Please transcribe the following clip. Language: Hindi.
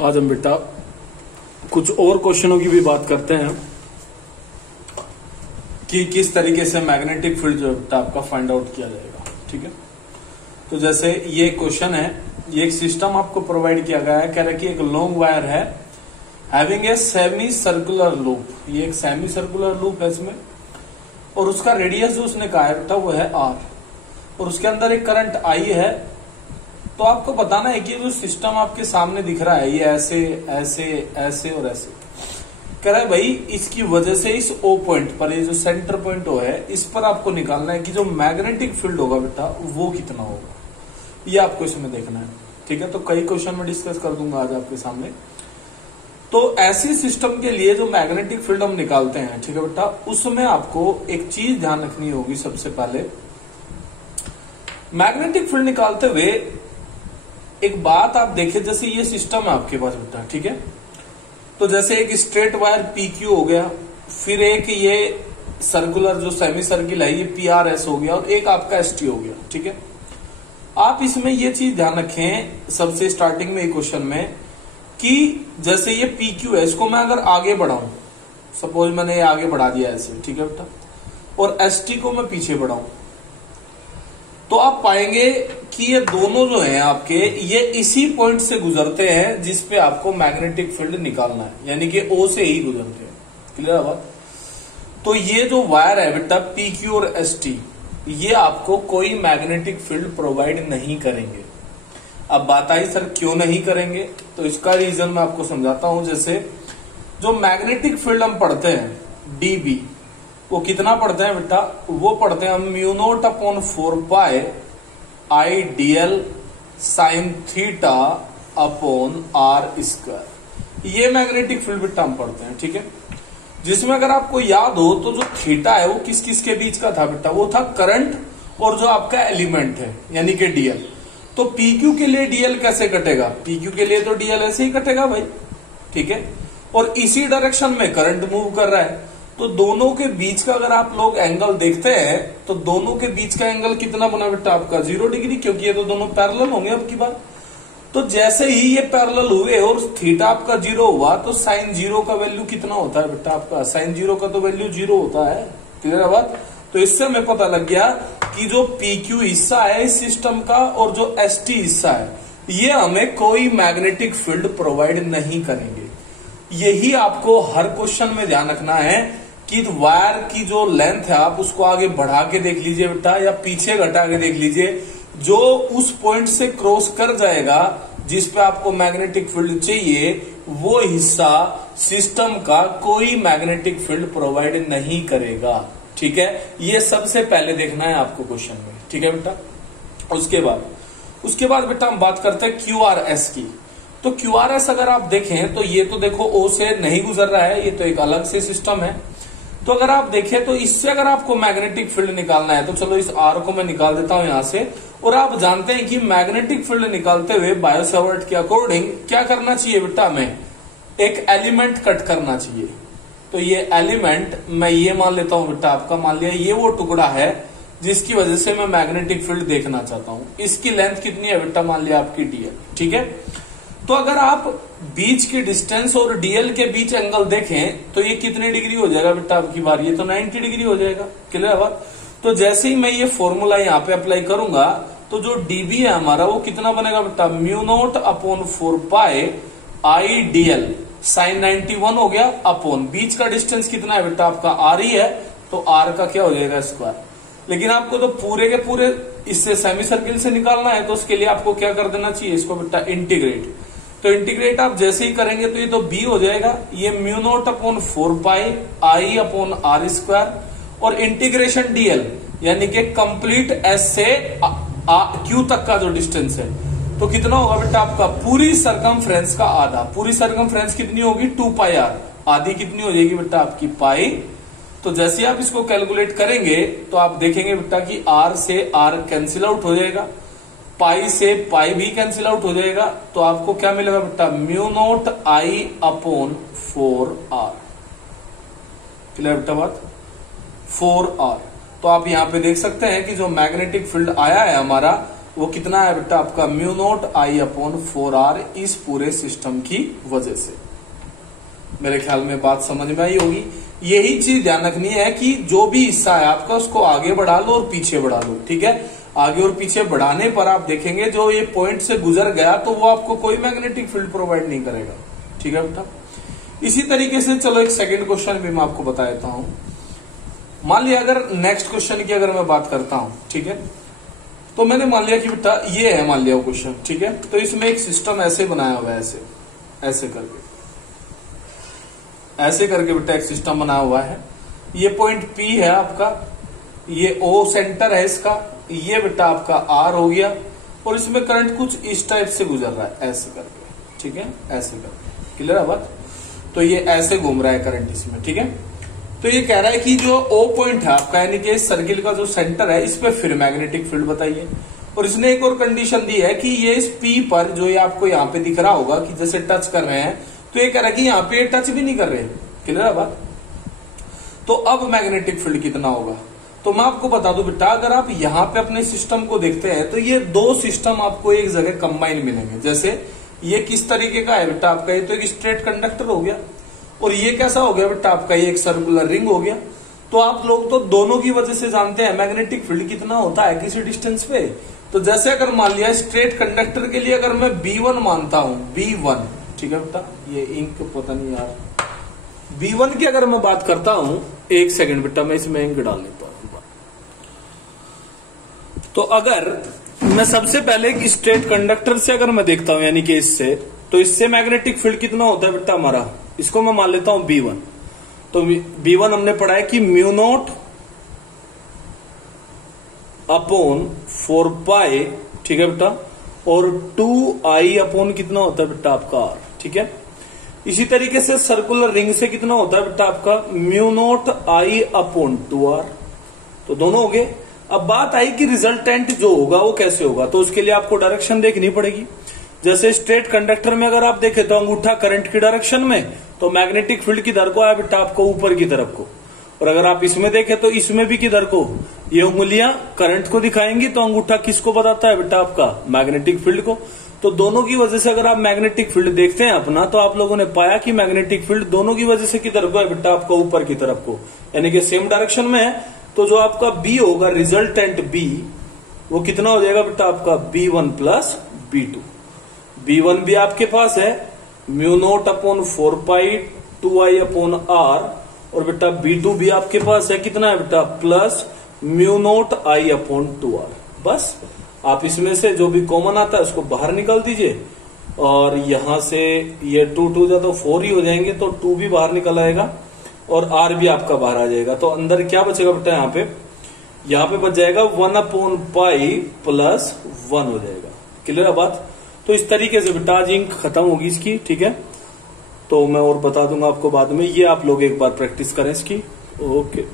आज हम बेटा कुछ और क्वेश्चनों की भी बात करते हैं कि किस तरीके से मैग्नेटिक फील्ड जो है आपका फाइंड आउट किया जाएगा। ठीक है, तो जैसे ये क्वेश्चन है, ये एक सिस्टम आपको प्रोवाइड किया गया है। कह रहा है कि एक लॉन्ग वायर है having a semi circular loop, ये एक सेमी सर्कुलर लूप है इसमें, और उसका रेडियस जो उसने कहा है बेटा वो है r, और उसके अंदर एक करंट I है। तो आपको बताना है कि जो सिस्टम आपके सामने दिख रहा है ये ऐसे ऐसे ऐसे और ऐसे, कह रहा है भाई इसकी वजह से इस O पॉइंट पर, ये जो सेंटर पॉइंट O है, इस पर आपको निकालना है कि जो मैग्नेटिक फील्ड होगा बेटा वो कितना होगा, ये आपको इसमें देखना है। ठीक है, तो कई क्वेश्चन में डिस्कस कर दूंगा आज आपके सामने। तो ऐसी सिस्टम के लिए जो मैग्नेटिक फील्ड हम निकालते हैं, ठीक है बेटा, उसमें आपको एक चीज ध्यान रखनी होगी। सबसे पहले मैग्नेटिक फील्ड निकालते हुए एक बात आप देखें, जैसे ये सिस्टम है आपके पास बेटा, ठीक है, तो जैसे एक स्ट्रेट वायर PQ हो गया, फिर एक ये सर्कुलर जो सेमी सर्किल है ये PRS हो गया, और एक आपका ST हो गया। ठीक है, आप इसमें ये चीज ध्यान रखें सबसे स्टार्टिंग में क्वेश्चन में कि जैसे ये PQ है, इसको मैं अगर आगे बढ़ाऊं, सपोज मैंने ये आगे बढ़ा दिया ऐसे, ठीक है बेटा, और ST को मैं पीछे बढ़ाऊं, तो आप पाएंगे कि ये दोनों जो हैं आपके, ये इसी पॉइंट से गुजरते हैं जिसपे आपको मैग्नेटिक फील्ड निकालना है, यानी कि O से ही गुजरते हैं। क्लियर है बात? तो ये जो वायर है बेटा PQ और ST, ये आपको कोई मैग्नेटिक फील्ड प्रोवाइड नहीं करेंगे। अब बात आई सर क्यों नहीं करेंगे, तो इसका रीजन मैं आपको समझाता हूं। जैसे जो मैग्नेटिक फील्ड हम पढ़ते हैं DB, वो कितना पढ़ते हैं बेटा, वो पढ़ते हैं हम μ0/4π IDL sin theta upon r²। ये मैग्नेटिक फील्ड बेटा हम पढ़ते हैं। ठीक है, जिसमें अगर आपको याद हो तो जो थीटा है वो किस किस के बीच का था बेटा, वो था करंट और जो आपका एलिमेंट है यानी कि DL। तो PQ के लिए DL कैसे कटेगा, PQ के लिए तो DL ऐसे ही कटेगा भाई। ठीक है, और इसी डायरेक्शन में करंट मूव कर रहा है, तो दोनों के बीच का अगर आप लोग एंगल देखते हैं तो दोनों के बीच का एंगल कितना बना बेटा आपका 0 डिग्री, क्योंकि ये तो दोनों पैरेलल होंगे अब की बार। तो जैसे ही ये पैरेलल हुए और थीटा आपका 0 हुआ, तो साइन 0 का वैल्यू कितना होता है बेटा आपका, साइन 0 का तो वैल्यू 0 होता है। क्लियर है बात? तो इससे हमें पता लग गया कि जो PQ हिस्सा है इस सिस्टम का और जो ST हिस्सा है, ये हमें कोई मैग्नेटिक फील्ड प्रोवाइड नहीं करेंगे। यही आपको हर क्वेश्चन में ध्यान रखना है कि वायर की जो लेंथ है आप उसको आगे बढ़ा के देख लीजिए बेटा, या पीछे घटा के देख लीजिए, जो उस पॉइंट से क्रॉस कर जाएगा जिस पे आपको मैग्नेटिक फील्ड चाहिए, वो हिस्सा सिस्टम का कोई मैग्नेटिक फील्ड प्रोवाइड नहीं करेगा। ठीक है, ये सबसे पहले देखना है आपको क्वेश्चन में। ठीक है बेटा, उसके बाद बेटा हम बात करते हैं QRS की। तो QRS अगर आप देखें तो ये तो देखो O से नहीं गुजर रहा है, ये तो एक अलग से सिस्टम है। तो अगर आप देखें तो इससे अगर आपको मैग्नेटिक फील्ड निकालना है, तो चलो इस R को मैं निकाल देता हूं यहां से। और आप जानते हैं कि मैग्नेटिक फील्ड निकालते हुए बायो-सावर्ट के अकॉर्डिंग क्या करना चाहिए बेटा, हमें एक एलिमेंट कट करना चाहिए। तो ये एलिमेंट मैं ये मान लेता हूं बेटा आपका, मान लिया ये वो टुकड़ा है जिसकी वजह से मैं मैग्नेटिक फील्ड देखना चाहता हूं। इसकी लेंथ कितनी है बेटा, मान लिया आपकी DL। ठीक है, तो अगर आप बीच की डिस्टेंस और DL के बीच एंगल देखें तो ये कितने डिग्री हो जाएगा बेटा आपकी बार, ये तो 90 डिग्री हो जाएगा। क्लियर है बात? तो जैसे ही मैं ये फॉर्मूला यहाँ पे अप्लाई करूंगा तो जो DB है हमारा वो कितना बनेगा बेटा, μ0/4π IDL sin 91 हो गया, अपॉन बीच का डिस्टेंस कितना है बेटा आपका R ही है, तो R का क्या हो जाएगा स्क्वायर। लेकिन आपको तो पूरे के पूरे इससे सेमी सर्किल से निकालना है, तो उसके लिए आपको क्या कर देना चाहिए, इसको बेटा इंटीग्रेट। तो इंटीग्रेट आप जैसे ही करेंगे तो ये तो B हो जाएगा, ये μ0/4π I/R², और इंटीग्रेशन DL यानी कि कंप्लीट S से Q तक का जो डिस्टेंस है, तो कितना होगा बेटा आपका, पूरी सरकमफ्रेंस का आधा। पूरी सरकमफ्रेंस कितनी होगी 2πr, आधी कितनी हो जाएगी बेटा आपकी पाई। तो जैसे आप इसको कैलकुलेट करेंगे तो आप देखेंगे बेटा कि R से R कैंसिल आउट हो जाएगा, पाई से पाई भी कैंसिल आउट हो जाएगा, तो आपको क्या मिलेगा बेटा, μ0 I/4r। क्लियर बेटा बात, 4r। तो आप यहां पे देख सकते हैं कि जो मैग्नेटिक फील्ड आया है हमारा वो कितना है बेटा आपका mu not I upon 4r इस पूरे सिस्टम की वजह से। मेरे ख्याल में बात समझ में आई होगी। यही चीज ध्यान रखनी है कि जो भी हिस्सा है आपका उसको आगे बढ़ा लो और पीछे बढ़ा लो, ठीक है। आगे और पीछे बढ़ाने पर आप देखेंगे जो ये पॉइंट से गुजर गया तो वो आपको कोई मैग्नेटिक फील्ड प्रोवाइड नहीं करेगा, ठीक है बेटा। इसी तरीके से चलो एक सेकंड क्वेश्चन भी मैं आपको बता देता हूं। मान लिया अगर नेक्स्ट क्वेश्चन की अगर मैं बात करता हूं, ठीक है, तो मैंने मान लिया कि बेटा ये है, मान लिया वो क्वेश्चन, ठीक है। तो इसमें एक सिस्टम ऐसे बनाया हुआ है, ऐसे करके बेटा एक सिस्टम बना हुआ है। ये पॉइंट P है आपका, ये O सेंटर है इसका, ये बेटा आपका R हो गया और इसमें करंट कुछ इस टाइप से गुजर रहा है, ऐसे करके, ठीक है, ऐसे करके। क्लियर है बात। तो ये ऐसे घूम रहा है करंट इसमें, ठीक है। तो ये कह रहा है कि जो O पॉइंट है आपका यानी कि सर्किल का जो सेंटर है इस पे फिर मैग्नेटिक फील्ड बताइए। और इसने एक और कंडीशन दी है कि ये इस P पर जो ये आपको यहाँ पे दिख रहा होगा कि जैसे टच कर रहे हैं, तो ये कह रहा है कि यहाँ पे टच भी नहीं कर रहे। क्लियर है बात। तो अब मैग्नेटिक फील्ड कितना होगा, तो मैं आपको बता दूं बेटा, अगर आप यहाँ पे अपने सिस्टम को देखते हैं तो ये दो सिस्टम आपको एक जगह कंबाइन मिलेंगे। जैसे ये किस तरीके का है बेटा आपका, ये तो एक स्ट्रेट कंडक्टर हो गया और ये कैसा हो गया बेटा आपका, ये एक सर्कुलर रिंग हो गया। तो आप लोग तो दोनों की वजह से जानते हैं मैग्नेटिक फील्ड कितना होता है किसी डिस्टेंस पे। तो जैसे अगर मान लिया स्ट्रेट कंडक्टर के लिए अगर मैं B1 मानता हूं, B1, ठीक है बेटा, ये इंक पता नहीं यार, B1 की अगर मैं बात करता हूं, एक सेकंड बेटा मैं इसमें इंक डाल लेता हूं। तो अगर मैं सबसे पहले एक स्ट्रेट कंडक्टर से अगर मैं देखता हूं यानी कि इससे, तो इससे मैग्नेटिक फील्ड कितना होता है बेटा हमारा, इसको मैं मान लेता हूं B1। तो B1 हमने पढ़ा है कि म्यू नॉट अपॉन 4 पाई, ठीक है बेटा, और 2I अपॉन कितना होता है बेटा आपका R, ठीक है। इसी तरीके से सर्कुलर रिंग से कितना होता है बेटा आपका mu naught I upon 2R। तो दोनों हो गए। अब बात आई कि रिजल्टेंट जो होगा वो कैसे होगा, तो उसके लिए आपको डायरेक्शन देखनी पड़ेगी। जैसे स्ट्रेट कंडक्टर में अगर आप देखें तो अंगूठा करंट की डायरेक्शन में, तो मैग्नेटिक फील्ड किधर को आया बेटा आपको, ऊपर की तरफ को। और अगर आप इसमें देखें तो इसमें भी किधर को, ये उंगलियां करंट को दिखाएंगी, तो अंगूठा किसको बताता है बेटा आपका, मैग्नेटिक फील्ड को। तो दोनों की वजह से अगर आप मैग्नेटिक फील्ड देखते हैं अपना, तो आप लोगों ने पाया कि मैग्नेटिक फील्ड दोनों की वजह से किधर को है बेटा आपका, ऊपर की तरफ को, यानी कि सेम डायरेक्शन में है। तो जो आपका B होगा, रिजल्टेंट B, वो कितना हो जाएगा बेटा आपका B1 प्लस B2। B1 भी आपके पास है म्यू नॉट अपॉन 4 पाई 2I अपॉन R, और बेटा B2 भी आपके पास है, कितना है बेटा, plus mu naught I upon 2R। बस आप इसमें से जो भी कॉमन आता है उसको बाहर निकाल दीजिए, और यहां से ये 2 2 जा तो 4 ही हो जाएंगे, तो 2 भी बाहर निकल आएगा और R भी आपका बाहर आ जाएगा। तो अंदर क्या बचेगा बेटा, यहाँ पे बच जाएगा 1 अपॉन पाई प्लस 1 हो जाएगा। क्लियर है बात। तो इस तरीके से बेटा आज इंक खत्म होगी इसकी, ठीक है। तो मैं और बता दूंगा आपको बाद में, ये आप लोग एक बार प्रैक्टिस करें इसकी। ओके।